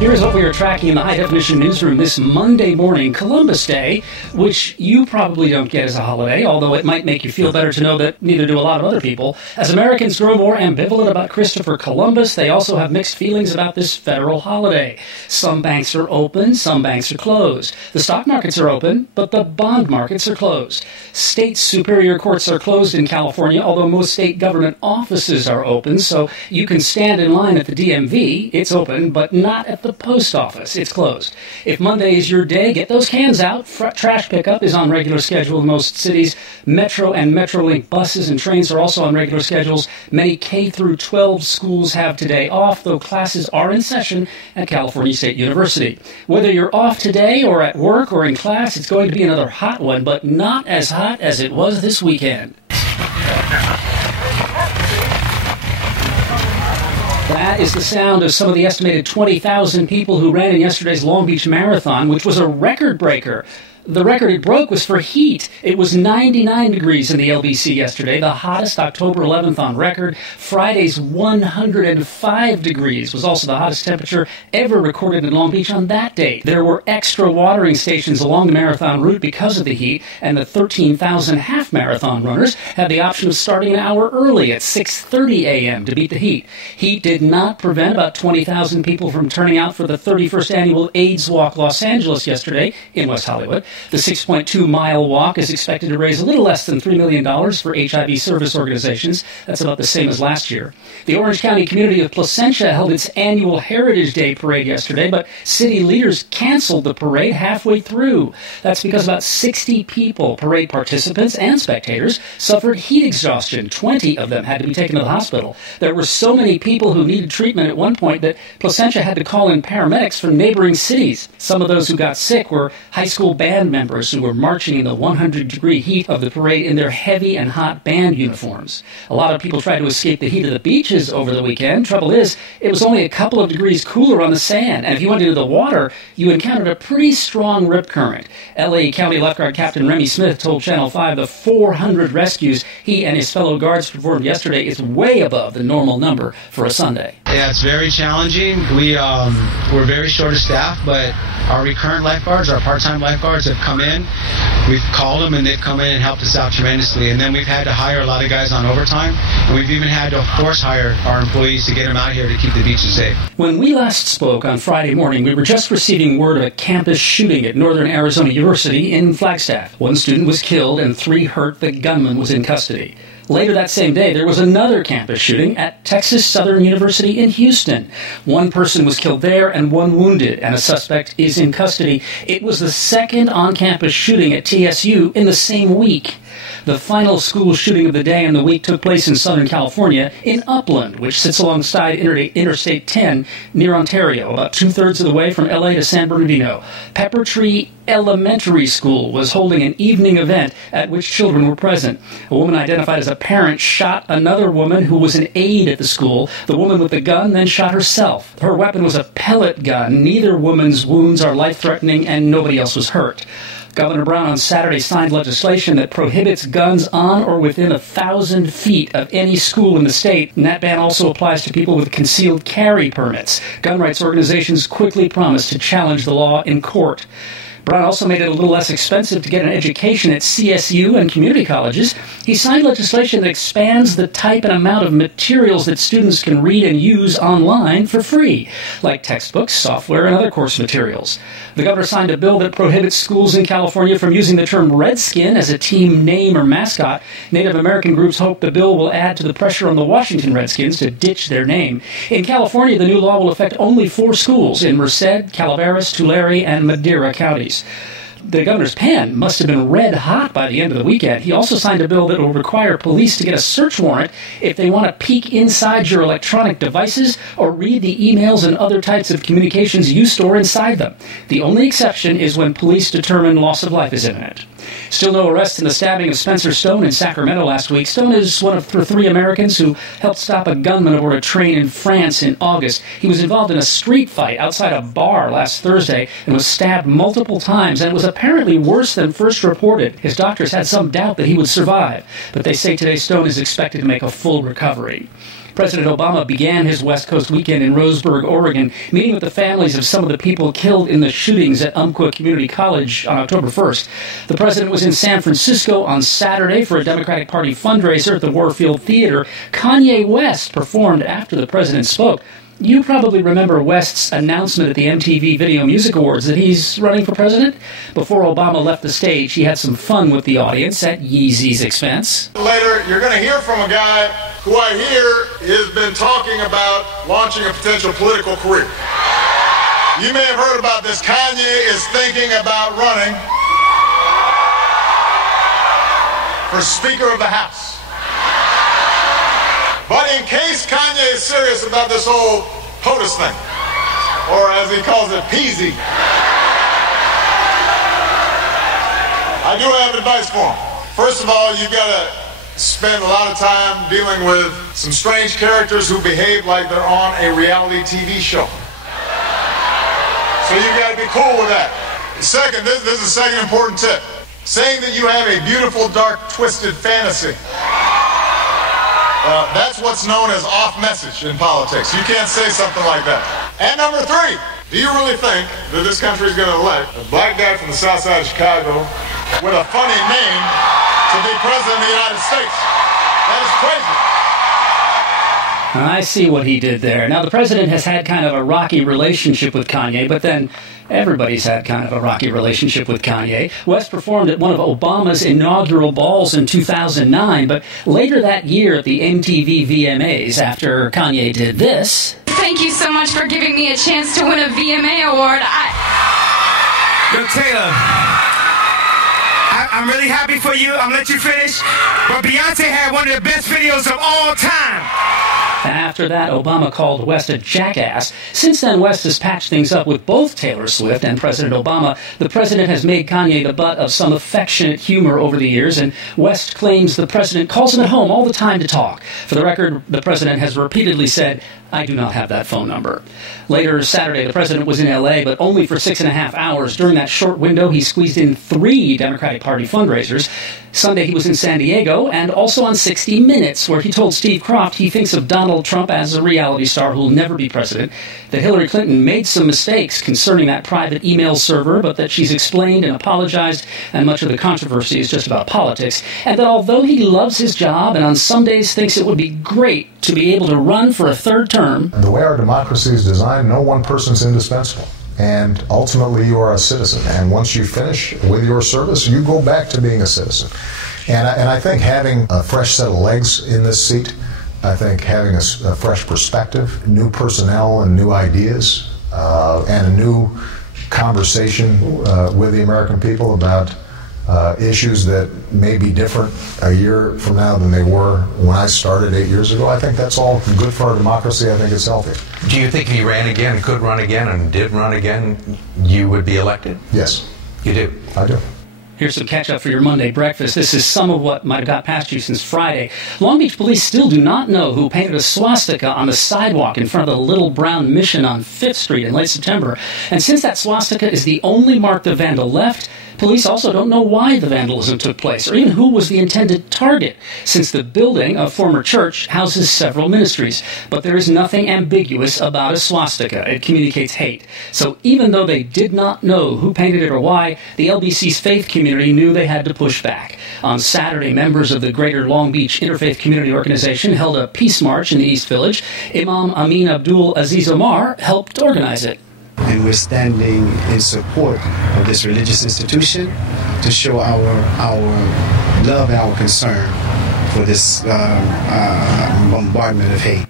Here's what we are tracking in the High Definition Newsroom this Monday morning, Columbus Day, which you probably don't get as a holiday, although it might make you feel better to know that neither do a lot of other people. As Americans grow more ambivalent about Christopher Columbus, they also have mixed feelings about this federal holiday. Some banks are open, some banks are closed. The stock markets are open, but the bond markets are closed. State superior courts are closed in California, although most state government offices are open, so you can stand in line at the DMV. It's open, but not at the post office. It's closed. If Monday is your day, get those cans out. Trash pickup is on regular schedule in most cities. Metro and Metrolink buses and trains are also on regular schedules. Many K through 12 schools have today off, though classes are in session at California State University. Whether you're off today or at work or in class, it's going to be another hot one, but not as hot as it was this weekend. That is the sound of some of the estimated 20,000 people who ran in yesterday's Long Beach Marathon, which was a record breaker. The record it broke was for heat. It was 99 degrees in the LBC yesterday, the hottest October 11th on record. Friday's 105 degrees was also the hottest temperature ever recorded in Long Beach on that date. There were extra watering stations along the marathon route because of the heat, and the 13,000 half-marathon runners had the option of starting an hour early at 6:30 a.m. to beat the heat. Heat did not prevent about 20,000 people from turning out for the 31st annual AIDS Walk Los Angeles yesterday in West Hollywood. The 6.2-mile walk is expected to raise a little less than $3 million for HIV service organizations. That's about the same as last year. The Orange County community of Placentia held its annual Heritage Day parade yesterday, but city leaders canceled the parade halfway through. That's because about 60 people, parade participants and spectators, suffered heat exhaustion. 20 of them had to be taken to the hospital. There were so many people who needed treatment at one point that Placentia had to call in paramedics from neighboring cities. Some of those who got sick were high school band members who were marching in the 100-degree heat of the parade in their heavy and hot band uniforms. A lot of people tried to escape the heat of the beaches over the weekend. Trouble is, it was only a couple of degrees cooler on the sand, and if you went into the water, you encountered a pretty strong rip current. L.A. County Lifeguard Captain Remy Smith told Channel 5 the 400 rescues he and his fellow guards performed yesterday is way above the normal number for a Sunday. Yeah, it's very challenging. We're very short of staff, but our recurrent lifeguards, our part-time lifeguards have come in. We've called them and they've come in and helped us out tremendously. And then we've had to hire a lot of guys on overtime. And we've even had to force hire our employees to get them out here to keep the beaches safe. When we last spoke on Friday morning, we were just receiving word of a campus shooting at Northern Arizona University in Flagstaff. One student was killed and 3 hurt. The gunman was in custody. Later that same day, there was another campus shooting at Texas Southern University in Houston. 1 person was killed there and 1 wounded, and a suspect is in custody. It was the second on-campus shooting at TSU in the same week. The final school shooting of the day and the week took place in Southern California, in Upland, which sits alongside Interstate 10 near Ontario, about 2/3 of the way from LA to San Bernardino. Pepper Tree Elementary School was holding an evening event at which children were present. A woman identified as a parent shot another woman who was an aide at the school. The woman with the gun then shot herself. Her weapon was a pellet gun. Neither woman's wounds are life-threatening, and nobody else was hurt. Governor Brown on Saturday signed legislation that prohibits guns on or within 1,000 feet of any school in the state, and that ban also applies to people with concealed carry permits. Gun rights organizations quickly promised to challenge the law in court. Brown also made it a little less expensive to get an education at CSU and community colleges. He signed legislation that expands the type and amount of materials that students can read and use online for free, like textbooks, software, and other course materials. The governor signed a bill that prohibits schools in California from using the term Redskin as a team name or mascot. Native American groups hope the bill will add to the pressure on the Washington Redskins to ditch their name. In California, the new law will affect only 4 schools in Merced, Calaveras, Tulare, and Madera counties. The governor's pen must have been red hot by the end of the weekend. He also signed a bill that will require police to get a search warrant if they want to peek inside your electronic devices or read the emails and other types of communications you store inside them. The only exception is when police determine loss of life is imminent. Still no arrest in the stabbing of Spencer Stone in Sacramento last week. Stone is one of 3 Americans who helped stop a gunman aboard a train in France in August. He was involved in a street fight outside a bar last Thursday and was stabbed multiple times, and it was apparently worse than first reported. His doctors had some doubt that he would survive, but they say today Stone is expected to make a full recovery. President Obama began his West Coast weekend in Roseburg, Oregon, meeting with the families of some of the people killed in the shootings at Umpqua Community College on October 1st. The president was in San Francisco on Saturday for a Democratic Party fundraiser at the Warfield Theater. Kanye West performed after the president spoke. You probably remember West's announcement at the MTV Video Music Awards that he's running for president. Before Obama left the stage, he had some fun with the audience at Yeezy's expense. Later, you're going to hear from a guy who I hear has been talking about launching a potential political career. You may have heard about this. Kanye is thinking about running for Speaker of the House. But in case Kanye is serious about this whole POTUS thing, or as he calls it, peasy, I do have advice for him. First of all, you've got to spend a lot of time dealing with some strange characters who behave like they're on a reality TV show. So you've got to be cool with that. Second, this is the second important tip. Saying that you have a beautiful, dark, twisted fantasy. That's what's known as off-message in politics. You can't say something like that. And number three, do you really think that this country is going to elect a black guy from the south side of Chicago with a funny name to be president of the United States? That is crazy. I see what he did there. Now, the president has had kind of a rocky relationship with Kanye, but then everybody's had kind of a rocky relationship with Kanye. West performed at one of Obama's inaugural balls in 2009, but later that year at the MTV VMAs, after Kanye did this... Thank you so much for giving me a chance to win a VMA award. Yo, Taylor, I'm really happy for you. I'm going to let you finish. But Beyonce had one of the best videos of all time. After that, Obama called West a jackass. Since then, West has patched things up with both Taylor Swift and President Obama. The president has made Kanye the butt of some affectionate humor over the years, and West claims the president calls him at home all the time to talk. For the record, the president has repeatedly said, "I do not have that phone number." Later Saturday, the president was in L.A., but only for 6.5 hours. During that short window, he squeezed in 3 Democratic Party fundraisers. Sunday, he was in San Diego, and also on 60 Minutes, where he told Steve Kroft he thinks of Donald Trump as a reality star who will never be president, that Hillary Clinton made some mistakes concerning that private email server, but that she's explained and apologized, and much of the controversy is just about politics, and that although he loves his job and on some days thinks it would be great to be able to run for a third term. The way our democracy is designed, no one person's indispensable. And ultimately, you are a citizen. And once you finish with your service, you go back to being a citizen. And I think having a fresh set of legs in this seat, I think having a fresh perspective, new personnel and new ideas, and a new conversation with the American people about issues that may be different a year from now than they were when I started 8 years ago. I think that's all good for our democracy. I think it's healthy. Do you think if he ran again and could run again and did run again, you would be elected? Yes. You do? I do. Here's some catch-up for your Monday breakfast. This is some of what might have got past you since Friday. Long Beach police still do not know who painted a swastika on the sidewalk in front of the Little Brown Mission on 5th Street in late September. And since that swastika is the only mark the vandal left, police also don't know why the vandalism took place, or even who was the intended target, since the building, a former church, houses several ministries. But there is nothing ambiguous about a swastika. It communicates hate. So even though they did not know who painted it or why, the LBC's faith community knew they had to push back. On Saturday, members of the Greater Long Beach Interfaith Community Organization held a peace march in the East Village. Imam Amin Abdul Aziz Omar helped organize it. And we're standing in support of this religious institution to show our love and our concern for this bombardment of hate.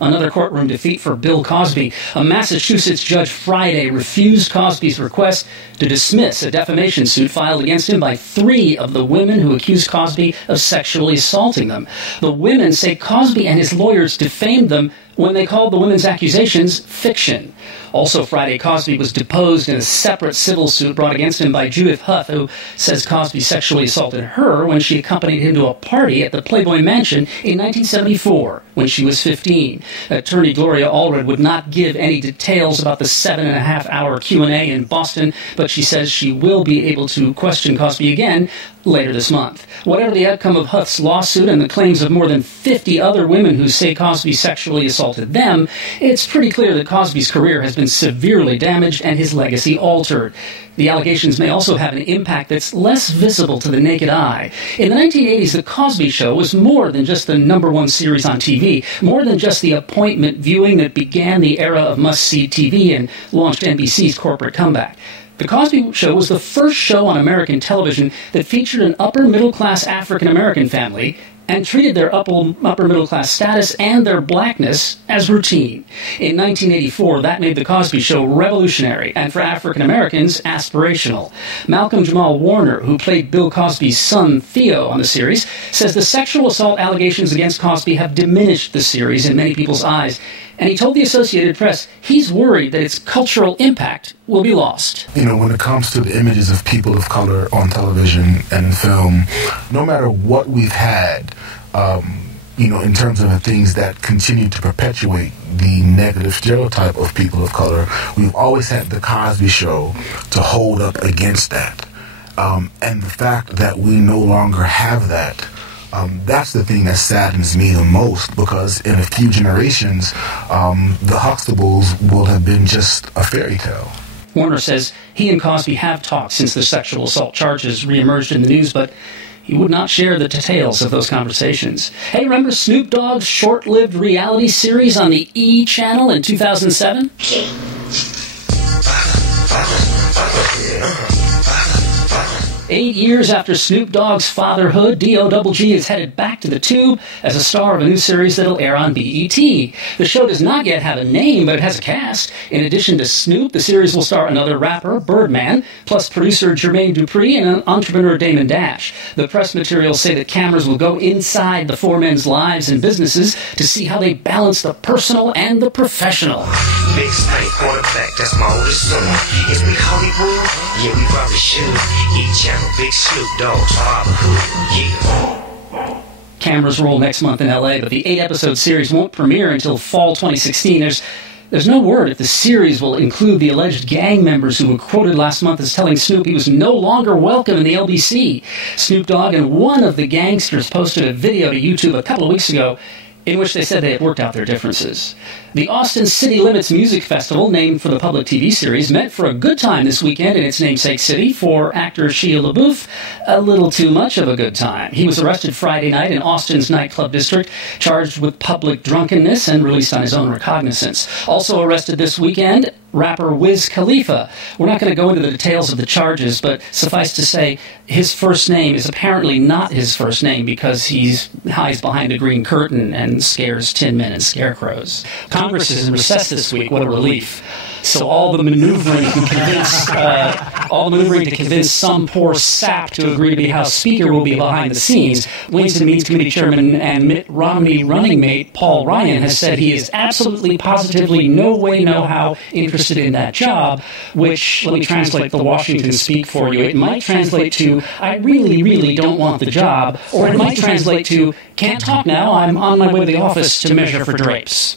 Another courtroom defeat for Bill Cosby. A Massachusetts judge Friday refused Cosby's request to dismiss a defamation suit filed against him by 3 of the women who accused Cosby of sexually assaulting them. The women say Cosby and his lawyers defamed them when they called the women's accusations fiction. Also Friday, Cosby was deposed in a separate civil suit brought against him by Judith Huth, who says Cosby sexually assaulted her when she accompanied him to a party at the Playboy Mansion in 1974, when she was 15. Attorney Gloria Allred would not give any details about the 7.5-hour Q&A in Boston, but she says she will be able to question Cosby again later this month. Whatever the outcome of Huff's lawsuit and the claims of more than 50 other women who say Cosby sexually assaulted them, it's pretty clear that Cosby's career has been severely damaged and his legacy altered. The allegations may also have an impact that's less visible to the naked eye. In the 1980s, The Cosby Show was more than just the #1 series on TV, more than just the appointment viewing that began the era of must-see TV and launched NBC's corporate comeback. The Cosby Show was the first show on American television that featured an upper-middle-class African-American family and treated their upper-middle-class status and their blackness as routine. In 1984, that made The Cosby Show revolutionary and, for African-Americans, aspirational. Malcolm Jamal Warner, who played Bill Cosby's son, Theo, on the series, says the sexual assault allegations against Cosby have diminished the series in many people's eyes, and he told the Associated Press he's worried that its cultural impact will be lost. You know, when it comes to the images of people of color on television and in film, no matter what we've had, you know, in terms of the things that continue to perpetuate the negative stereotype of people of color, we've always had The Cosby Show to hold up against that. And the fact that we no longer have that, that's the thing that saddens me the most, because in a few generations, the Huxtables will have been just a fairy tale. Warner says he and Cosby have talked since the sexual assault charges reemerged in the news, but he would not share the details of those conversations. Hey, remember Snoop Dogg's short-lived reality series on the E! channel in 2007? 8 years after Snoop Dogg's fatherhood, D.O.G. is headed back to the tube as a star of a new series that'll air on BET. The show does not yet have a name, but it has a cast. In addition to Snoop, the series will star another rapper, Birdman, plus producer Jermaine Dupri and entrepreneur Damon Dash. The press materials say that cameras will go inside the four men's lives and businesses to see how they balance the personal and the professional. Big snake quarterback, that's my oldest son. Is we Hollywood? Yeah, we probably should. E-channel, Big Snoop Dogg's fatherhood. Yeah. Cameras roll next month in LA, but the 8-episode series won't premiere until fall 2016. There's no word if the series will include the alleged gang members who were quoted last month as telling Snoop he was no longer welcome in the LBC. Snoop Dogg and one of the gangsters posted a video to YouTube a couple of weeks ago in which they said they had worked out their differences. The Austin City Limits Music Festival, named for the public TV series, meant for a good time this weekend in its namesake city. For actor Shia LaBeouf, a little too much of a good time. He was arrested Friday night in Austin's nightclub district, charged with public drunkenness, and released on his own recognizance. Also arrested this weekend, rapper Wiz Khalifa. We're not going to go into the details of the charges, but suffice to say, his first name is apparently not his first name because he hides behind a green curtain and scares tin men and scarecrows. Congress is in recess this week. What a relief. So all the maneuvering to convince some poor sap to agree to be House Speaker will be behind the scenes. Ways and Means Committee Chairman and Mitt Romney running mate Paul Ryan has said he is absolutely, positively, no way, no how interested in that job, which, let me translate the Washington speak for you. It might translate to, I really, really don't want the job, or it might translate to, can't talk now, I'm on my way to the office to measure for drapes.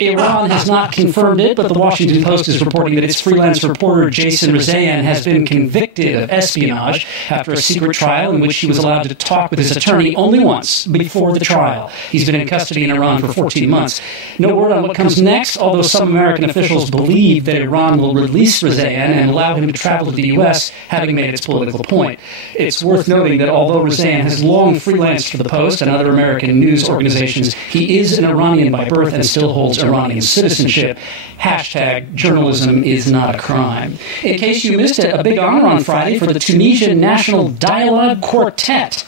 Iran has not confirmed it, but the Washington Post is reporting that its freelance reporter Jason Rezaian has been convicted of espionage after a secret trial in which he was allowed to talk with his attorney only once before the trial. He's been in custody in Iran for 14 months. No word on what comes next, although some American officials believe that Iran will release Rezaian and allow him to travel to the U.S., having made its political point. It's worth noting that although Rezaian has long freelanced for the Post and other American news organizations, he is an Iranian by birth and still holds Iranian citizenship. Hashtag journalism is not a crime. In case you missed it, a big honor on Friday for the Tunisian National Dialogue Quartet.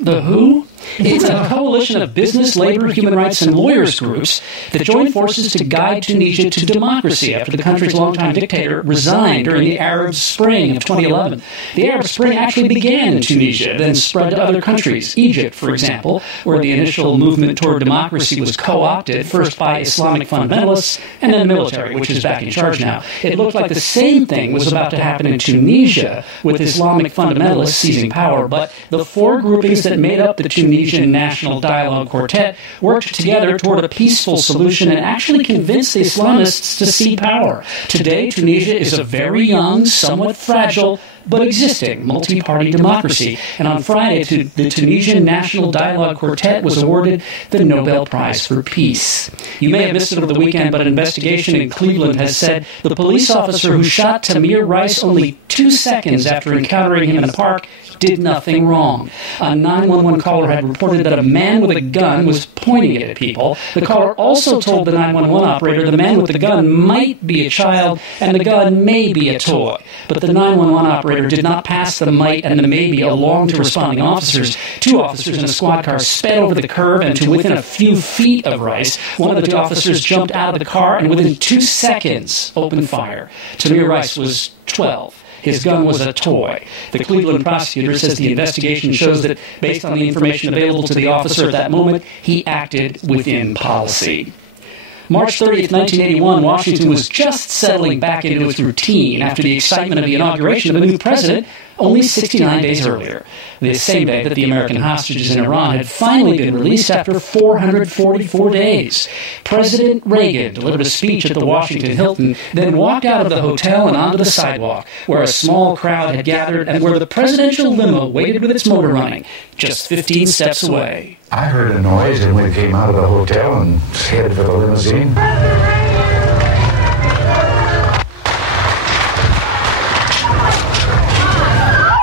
The who? It's a coalition of business, labor, human rights, and lawyers groups that join forces to guide Tunisia to democracy after the country's longtime dictator resigned during the Arab Spring of 2011. The Arab Spring actually began in Tunisia, then spread to other countries. Egypt, for example, where the initial movement toward democracy was co-opted, first by Islamic fundamentalists and then the military, which is back in charge now. It looked like the same thing was about to happen in Tunisia, with Islamic fundamentalists seizing power, but the four groupings that made up the Tunisian National Dialogue Quartet worked together toward a peaceful solution and actually convinced the Islamists to cede power. Today, Tunisia is a very young, somewhat fragile, but existing multi-party democracy. And on Friday, the Tunisian National Dialogue Quartet was awarded the Nobel Prize for Peace. You may have missed it over the weekend, but an investigation in Cleveland has said the police officer who shot Tamir Rice only 2 seconds after encountering him in a park did nothing wrong. A 911 caller had reported that a man with a gun was pointing it at people. The caller also told the 911 operator the man with the gun might be a child and the gun may be a toy. But the 911 operator did not pass the might and the maybe along to responding officers. 2 officers in a squad car sped over the curb and to within a few feet of Rice. One of the 2 officers jumped out of the car and within 2 seconds opened fire. Tamir Rice was 12. His gun was a toy. The Cleveland prosecutor says the investigation shows that, based on the information available to the officer at that moment, he acted within policy. March 30th, 1981, Washington was just settling back into its routine after the excitement of the inauguration of a new president only 69 days earlier, the same day that the American hostages in Iran had finally been released after 444 days. President Reagan delivered a speech at the Washington Hilton, then walked out of the hotel and onto the sidewalk, where a small crowd had gathered and where the presidential limo waited with its motor running, just 15 steps away. I heard a noise, and we came out of the hotel and headed for the limousine.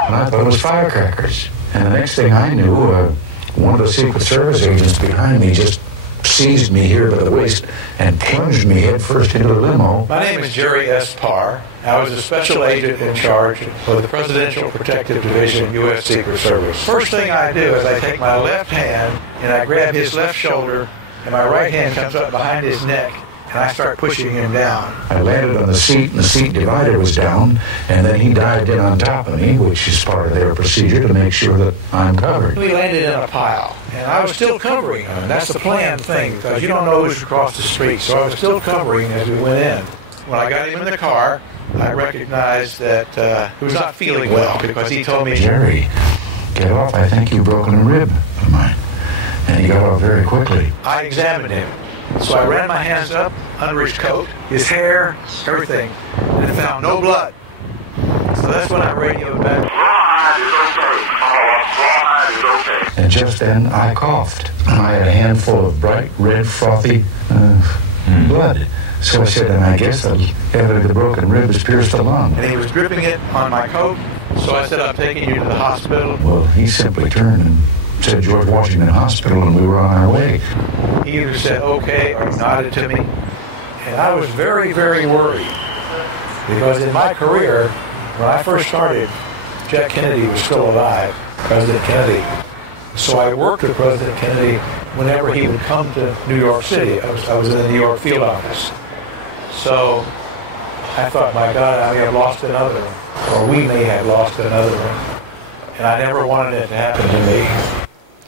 I thought it was firecrackers. And the next thing I knew, one of the Secret Service agents behind me just seized me here by the waist and plunged me head first into the limo. My name is Jerry S. Parr. I was a special agent in charge of the Presidential Protective Division, U.S. Secret Service. First thing I do is I take my left hand and I grab his left shoulder, and my right hand comes up behind his neck, and I start pushing him down. I landed on the seat, and the seat divider was down, and then he dived in on top of me, which is part of their procedure to make sure that I'm covered. We landed in a pile, and I was still covering him, and that's the planned thing, because you don't know who's across the street, so I was still covering as we went in. When I got him in the car, I recognized that he was not feeling well, because he told me, "Jerry, get off, I think you've broken a rib of mine." And he got off very quickly. I examined him. So I ran my hands up under his coat, his hair, everything, and found no blood. So that's when I radioed back. And just then I coughed. I had a handful of bright red frothy blood. So I said, and I guess the evidence of the broken rib has pierced the lung. And he was dripping it on my coat, so I said, "I'm taking you to the hospital." Well, he simply turned and said George Washington Hospital, and we were on our way. He either said okay or he nodded to me, and I was very, very worried, because in my career, when I first started, Jack Kennedy was still alive, President Kennedy. So I worked with President Kennedy whenever he would come to New York City. I was in the New York field office. So I thought, my God, I may have lost another one, or we may have lost another one, and I never wanted it to happen to me.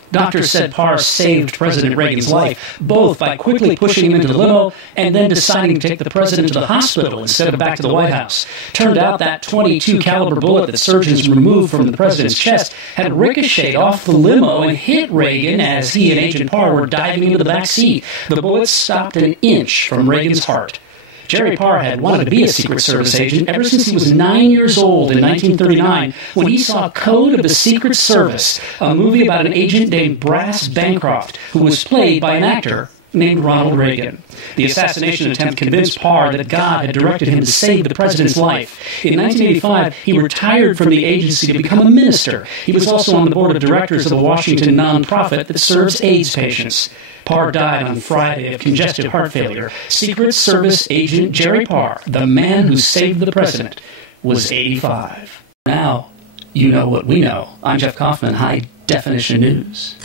Doctors said Parr saved President Reagan's life, both by quickly pushing him into the limo and then deciding to take the president to the hospital instead of back to the White House. Turned out that .22 caliber bullet that surgeons removed from the president's chest had ricocheted off the limo and hit Reagan as he and Agent Parr were diving into the back seat. The bullet stopped an inch from Reagan's heart. Jerry Parr had wanted to be a Secret Service agent ever since he was 9 years old in 1939 when he saw Code of the Secret Service, a movie about an agent named Brass Bancroft, who was played by an actor named Ronald Reagan. The assassination attempt convinced Parr that God had directed him to save the president's life. In 1985, he retired from the agency to become a minister. He was also on the board of directors of a Washington nonprofit that serves AIDS patients. Parr died on Friday of congestive heart failure. Secret Service agent Jerry Parr, the man who saved the president, was 85. Now, you know what we know. I'm Jeff Kaufman, High Definition News.